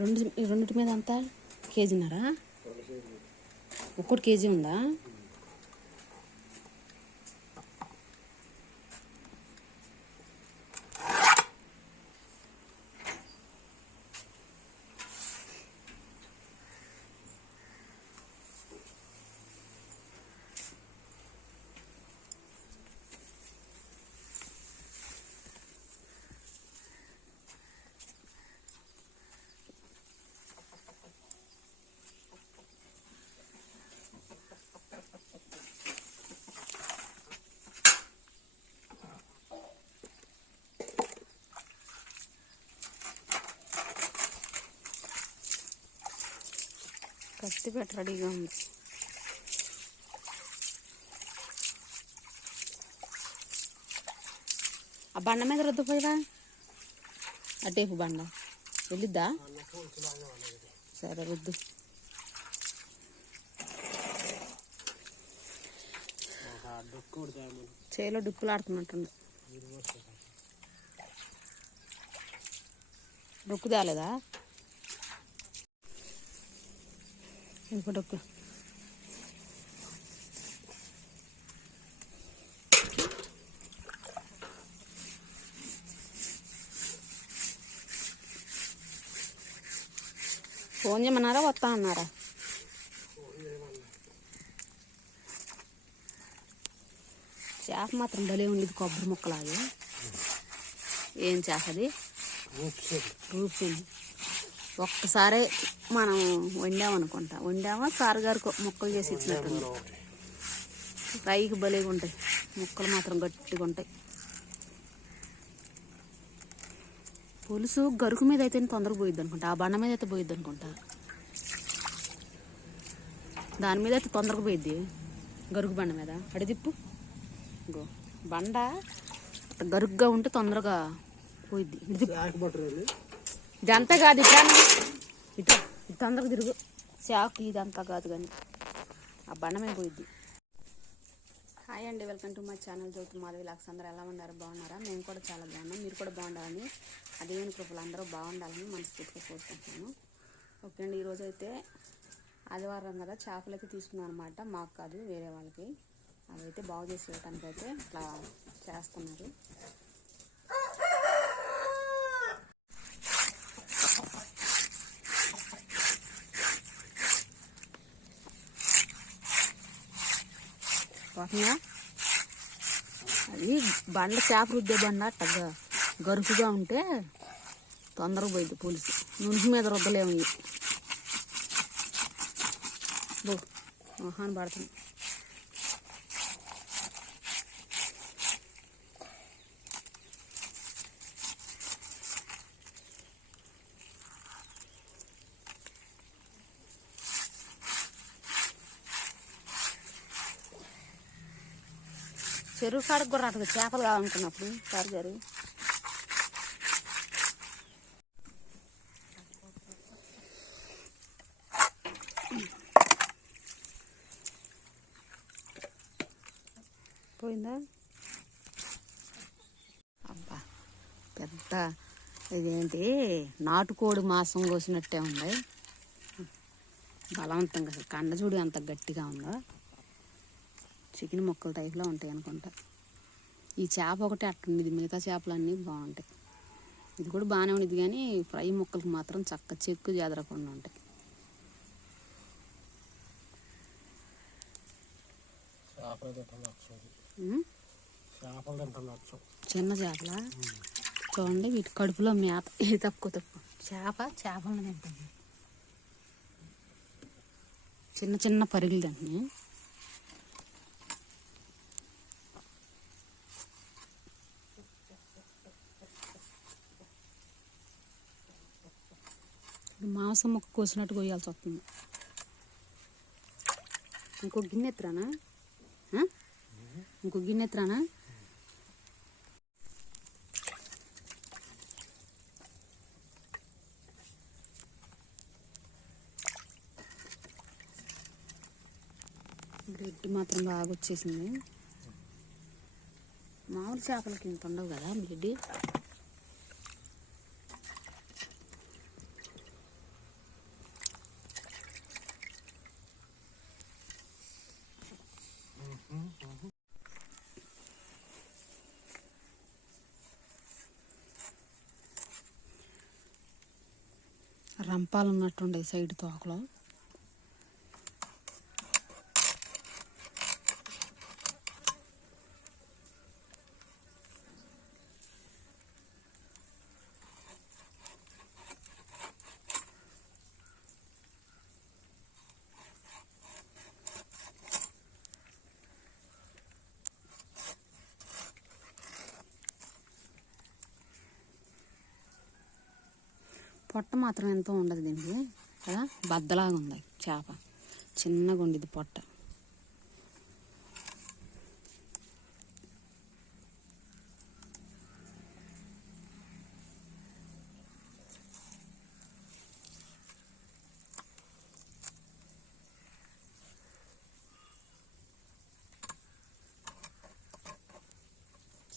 రెండింటి మీద అంతా కేజీన్నారా? ఒక్కటి కేజీ ఉందా? కత్తి పెట్టి రెడీగా ఉంది. ఆ బండ మీద రుద్దుపోయిరా, అటేపు బండ వెళ్ళిద్దా? సరే రుద్దు. చేలో డుక్కులు ఆడుతున్నట్టుంది. డొక్కు తేలేదా? ఇంకో డొక్కు. ఫోన్ చేయమన్నారా వస్తా అన్నారా? చేప మాత్రం భలే ఉండేది, కొబ్బరి ముక్కలాగా. ఏం చేప అది? రూప్సింది. ఒక్కసారే మనం వండామనుకుంటా, వండామా సార్ గారికి ముక్కలు చేసి ఇచ్చినట్టుంది. ఫ్రైకి భలేగా ఉంటాయి, ముక్కలు మాత్రం గట్టిగా ఉంటాయి. పులుసు గరుకు మీద అయితే తొందరగా పోయిద్ది అనుకుంటా, ఆ బండ మీద అయితే పోయిద్ది అనుకుంటా. దాని మీద అయితే తొందరగా పోయిద్ది, గరుకు బండ మీద. అడిదిప్పు బండ గరుగ్గా ఉంటే తొందరగా పోయిద్ది. ఇదంతా కాదు, ఇట్లా తొందరగా తిరుగు శాకు. ఇదంతా కాదు కానీ ఆ బండ మీద పోయిద్ది. హాయ్ అండి, welcome to my channel Jyothi Madhavi vlogs. అందరూ ఎలా ఉన్నారు? బాగున్నారా? మేము కూడా చాలా బాగున్నాం. మీరు కూడా బాగుండాలని, ఆ దేవుని కృపలు అందరూ బాగుండాలని మనస్ఫూర్తిగా కోరుకుంటున్నాను. ఓకే అండి, ఈరోజు అయితే ఆదివారం కదా, చేపలు అయితే తీసుకున్నాను అనమాట. మాకు కాదు, వేరే వాళ్ళకి. అవైతే బాగు చేసి వేయటానికి అయితే ఇట్లా చేస్తున్నారు. అది బండ చేప రుద్దే బండ అట్టగా గరుకుగా ఉంటే తొందరగా పోయింది పులుసు. నునుసు మీద రుద్దలేము. మొహాన్ని పడుతుంది. చెరువు కాడకు కూడా అటు చేపలు కావాలనుకున్నప్పుడు సార్ గారు పోయిందా? అబ్బా పెద్ద ఇదేంటి నాటుకోడి మాంసం కోసినట్టే ఉంది. బలవంతంగా అసలు కండజూడి అంత గట్టిగా ఉందో. చికెన్ ముక్కల టైప్లో ఉంటాయి అనుకుంటా. ఈ చేప ఒకటి అట్టుండేది, మిగతా చేపలన్నీ బాగుంటాయి. ఇది కూడా బాగానే ఉండేది కానీ ఫ్రై ముక్కలకు మాత్రం చక్క చెక్కు జాదరకుండా ఉంటాయి. చిన్న చేపల చూడండి, వీటి కడుపులో మేత ఇది తక్కువ చేపలను తింటుంది. చిన్న చిన్న పరిగెలు తింటున్నాయి. మాంసం ముక్క కోసినట్టు కొయ్యాల్సి వస్తుంది. ఇంకో గిన్నె ఎత్తురానా? ఇంకో గిన్నె ఎత్తురానా? బ్రెడ్ మాత్రం బాగా వచ్చేసింది. మామూలు చేపలకి ఇంత ఉండవు కదా బ్రెడ్. రంపాలు ఉన్నట్టుండే సైడ్ తోకలో. పొట్ట మాత్రం ఎంతో ఉండదు దీనికి కదా, బద్దలాగా ఉంది చేప, చిన్నగా ఉండేది పొట్ట.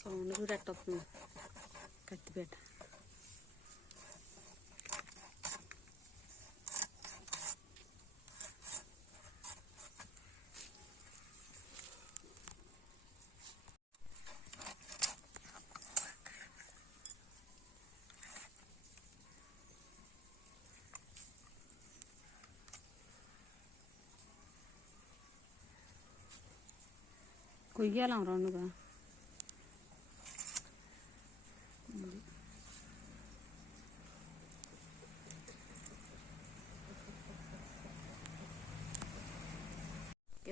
సౌండ్ కూడా ఎట్టొస్తుంది కత్తిపేట. కొయ్యాలం రెండుగా.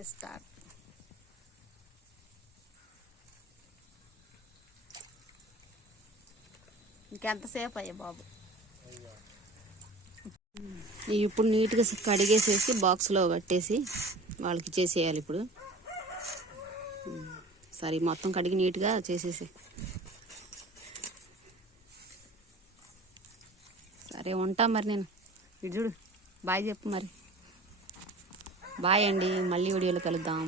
స్టార్ట్. ఇంకెంతసేపు అయ్యా బాబు. ఇప్పుడు నీట్గా కడిగేసేసి బాక్స్లో కట్టేసి వాళ్ళకి ఇచ్చేసేయాలి ఇప్పుడు. సరే మొత్తం కడిగి నీట్గా చేసేసి. సరే ఉంటా మరి, నేను ఇటు చూడు. బాయ్ చెప్పు మరి. బాయ్ అండి, మళ్ళీ వీడియోలో కలుద్దాం.